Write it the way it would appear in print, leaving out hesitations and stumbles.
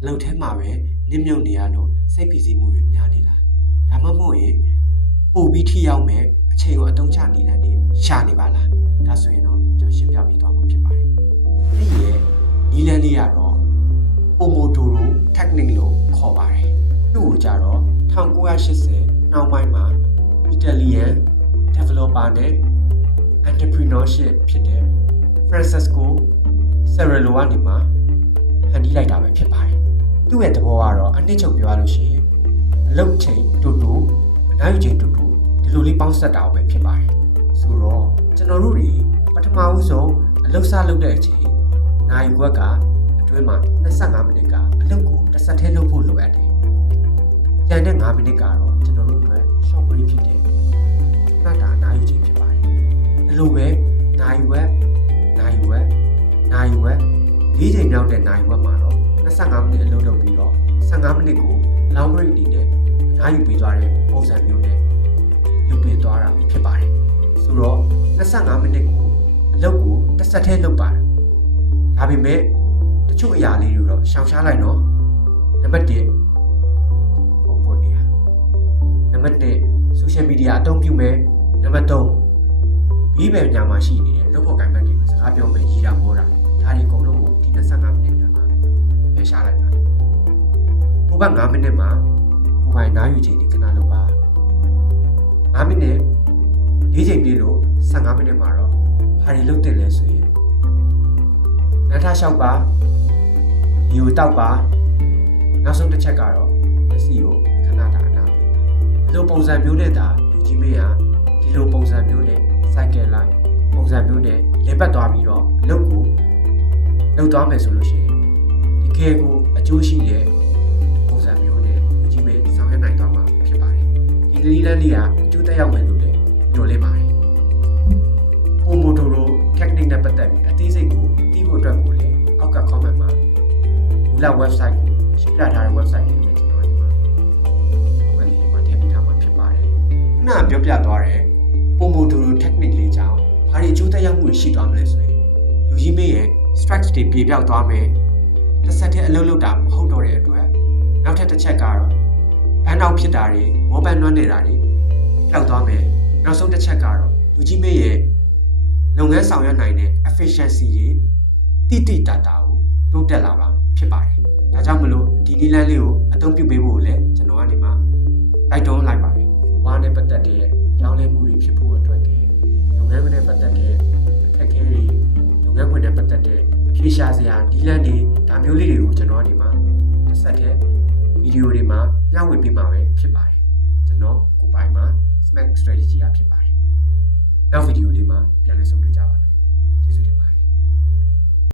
အလုပ်ထဲမှာပဲနစ်မြုပ်နေရလို့စိတ်ဖိစီးမှုတွေများနေလားဒါမှမဟုတ်ရင်ပို့ပြီးထိရောက်မဲ့အချိန်ကိုအသုံးချနေတယ်ရှာနေပါလားဒါဆိုရင်တော့ကျွန်တော်ရှင်းပြပေးသွားမှာဖြစ်ပါတယ်ဒီရဲ့နီလန်းလေးကတော့ Pomodoro technique လို့ခေါ်ပါတယ်သူ့ကိုကြတော့1980နောက်ပိုင်းမှာ Italian developer နဲ့ entrepreneurship ဖြစ်တဲ့ Francesco Cirillo ကနေမှဖန်တီးလိုက်တာပဲဖြစ်ပါတယ်သူ့ရဲ့သဘောကတော့အနှစ်ချုပ်ပြောရလို့ရှိရင်အလုပ်ချိန်တူတူအနားယူချိန်တူတူဒီလိုလေးပေါင်းစပ်တာပဲဖြစ်ပါတယ်ဆိုတော့ကျွန်တော်တို့တွေပထမဦးဆုံးအလုပ်စလုပ်တဲ့အချိန်နိုင်ခွက်ကအတွင်းမှာ25မိနစ်ကအလုပ်ကိုတစ်ဆက်တည်းလုပ်ဖို့လိုအပ်တယ်ကျန်တဲ့5မိနစ်ကတော့ကျွန်တော်တို့အတွက် short break ဖြစ်တယ်မှတ်တာအနားယူချိန်ဖြစ်ပါတယ်ဒီလိုပဲနိုင်ခွက်၄ချိန်မြောက်တဲ့နိုင်ခွက်မှာတော့25မိနစ်အလုပ်လုပ်ပြီးတော့15မိနစ်ကို long break အနေနဲ့အနားယူပေးသွားတဲ့ပုံစံမျိုးနဲ့လုပ်ပေးသွားတာဖြစ်ပါတယ်ဆိုတော့25မိနစ်ကိုအလုပ်ကိုတစ်ဆက်တည်းလုပ်ပါတယ်ဒါပေမဲ့တချို့အရာလေးတွေတော့ရှောင်ရှားလိုက်နော်နံပါတ်1ဖုန်းပေါ်နေတာနံပါတ်2 social media အသုံးပြုမယ်နံပါတ်3ဘေးပယ်ညာမှာရှိနေတဲ့လုပ်ဖို့ကိုင်ဘက်တွေကိုစကားပြောမယ်ရည်တာမောတာဒါတွေအကုန်လုံးကိုဒီ25မိနစ်အတွင်းမှာဖယ်ရှားလိုက်ပါဟိုဘက်5မိနစ်မှာကိုယ်ပိုင်နားယူချိန်တွေခဏလုပ်ပါ5မိနစ်4ချိန်ပြည့်လို့15မိနစ်မှာတော့ဘာတွေလုပ်တင်လဲဆိုရင်နားထားလျှောက်ပါရေကိုတောက်ပါနောက်ဆုံးတစ်ချက်ကတော့လက်စီကိုခဏတာအနားပေးပါဒီလိုပုံစံမျိုးနဲ့ဒါလူကြီးမင်းဟာဒီလိုပုံစံမျိုးနဲ့စိုက်ကယ်လိုက်ပုံစံမျိုးနဲ့လေပတ်သွားပြီးတော့အလုပ်ကိုလုပ်သွားမယ်ဆိုလို့ရှိရင်ဒီကဲကိုအကျိုးရှိတဲ့ပုံစံမျိုးနဲ့လူကြီးမင်းဆောင်ရွက်နိုင်သွားမှာဖြစ်ပါတယ်ဒီနည်းလမ်းလေးကအကျိုးသက်ရောက်မယ်လို့လည်းပြောလင်းပါတယ် Pomodoro technique နဲ့ပတ်သက်ပြီးအသေးစိတ်ကိုသိဖို့အတွက်ကိုလည်းအောက်က comment မှာမူလ website ကိုရှင်းပြထားတဲ့ website ကိုလည်းကျွန်တော်ဒီမှာ comment လေးမှာထည့်ပေးထားမှာဖြစ်ပါတယ်ခုနကပြောပြသွားတဲ့ Pomodoro technique လေးကြောင့်ဘာတွေအကျိုးသက်ရောက်မှုရှိသွားမလဲဆိုရင်လူကြီးမင်းရဲ့ stress တွေပြေပြောက်သွားမယ်တစ်ဆက်တည်းအလုပ်လုပ်တာမဟုတ်တော့တဲ့အတွက်နောက်ထပ်တစ်ချက်ကတော့ဘန်းအောက်ဖြစ်တာတွေမောပန်းနွမ်းနေတာတွေပျောက်သွားမယ်နောက်ဆုံးတစ်ချက်ကတော့လူကြီးမင်းရဲ့လုပ်ငန်းဆောင်ရွက်နိုင်တဲ့ efficiency တွေတိတာကိုတိုးတက်လာပါဖြစ်ပါတယ်။ဒါကြောင့်မလို့ဒီနည်းလမ်းလေးကိုအသုံးပြုပေးဖို့လည်းကျွန်တော်ကနေမှတိုက်တွန်းလိုက်ပါတယ်။ဝါနဲ့ပတ်သက်တဲ့ကြောင်းလဲမှုတွေဖြစ်ဖို့အတွက်ကလုပ်ငန်းနဲ့ပတ်သက်တဲ့အခက်အခဲတွေလုပ်ငန်းဝင်နဲ့ပတ်သက်တဲ့အဖြေရှာစရာနည်းလမ်းတွေဒါမျိုးလေးတွေကိုကျွန်တော်ဒီမှာတစ်ဆက်တည်းဗီဒီယိုတွေမှာမျှဝေပေးမှာပဲဖြစ်ပါတယ်။ကျွန်တော်ကိုပိုင်မှာ SMART strategy ဖြစ်ပါတယ်။နောက်ဗီဒီယိုလေးမှာပြန်လည်ဆုံတွေ့ကြပါမယ်။ကျေးဇူးတင်